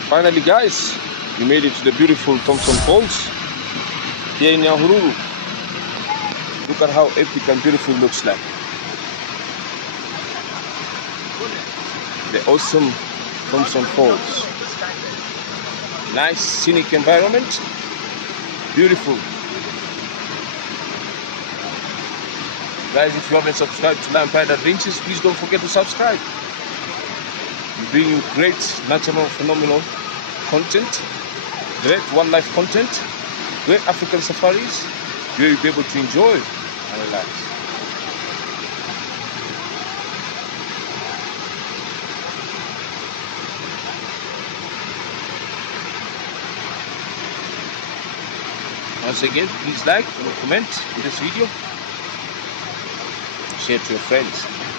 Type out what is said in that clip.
So finally guys, we made it to the beautiful Thompson Falls here in Nyahururu. Look at how epic and beautiful it looks like. The awesome Thompson Falls. Nice scenic environment. Beautiful. Guys, if you haven't subscribed to Lampard Adventures, please don't forget to subscribe. We bring you great natural phenomenal content, great wildlife content, great African safaris where you'll be able to enjoy and relax. Once again, please like and comment this video. Share to your friends.